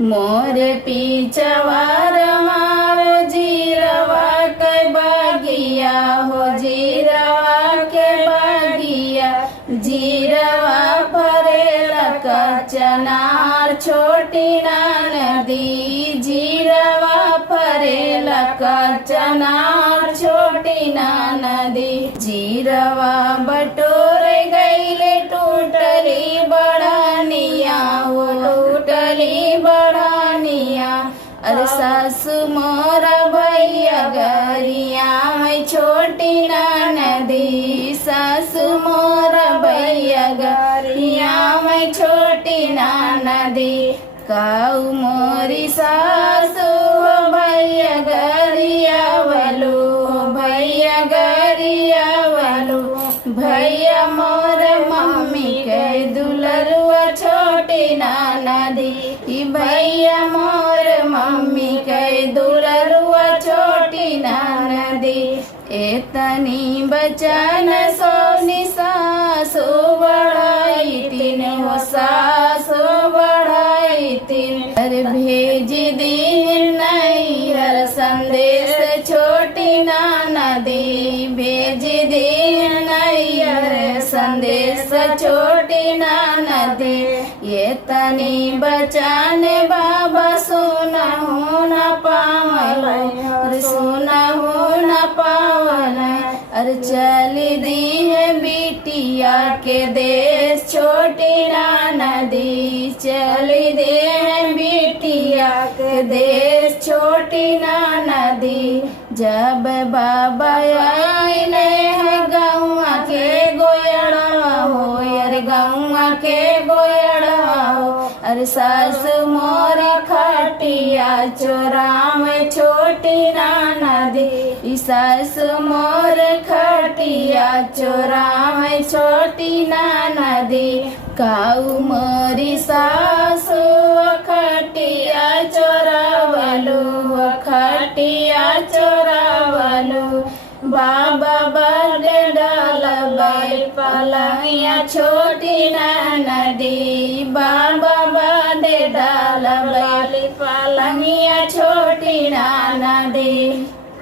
मोरे पीछवार मारो जीरवा के बगिया हो जीरवा के बगिया जीरवा फरेला कचनार छोटी ना नदी जीरवा फरेला कचनार छोटी ना नदी जीरवा बटोरे गईले टूटली बड़ानिया वो टूटली बड़ानिया अरे सासु मोरा भैया गरिया मैं छोटी ना नदी सासु मोरा भैया गरिया मैं छोटी ना नदी काऊ मोरी सासु भैया गरिया वलू भैया गरिया वलू भैया मोर मम्मी के दुलरुआ छोटी ना नदी भैया मोर मम्मी के दुलरुआ छोटी ना नदी एतनी बचन सोनी सासु बढ़ाई तीन हो सासु बढ़ाई तीन अरे भेज दी नहीं हर संदेश छोटी ना नदी भेज दी नहीं हर संदेश छोटी ना नदी ये तनी बचान बाबा सुना हो न पावल अरे सुना हो न पावल अरे चली दी है बिटिया के देश छोटी ना नदी चली दी है बिटिया के देश छोटी ना नदी जब बाबा आइले है गौआ के गोयड़वा हो अरे गौआ के गोयड़वा हो अरे सासु मोरी खटिया चोरा में छोटी ना नदी सासु मोर खटिया चोरा में छोटी ना नदी काऊ मोरी सासु खटिया चोरावलू खटिया चोरावलू बाबा बड़े डाल बाई पलंगिया छोटी ना नदी बाबा बड़े डाल बाई पलंगिया छोटी ना नदी।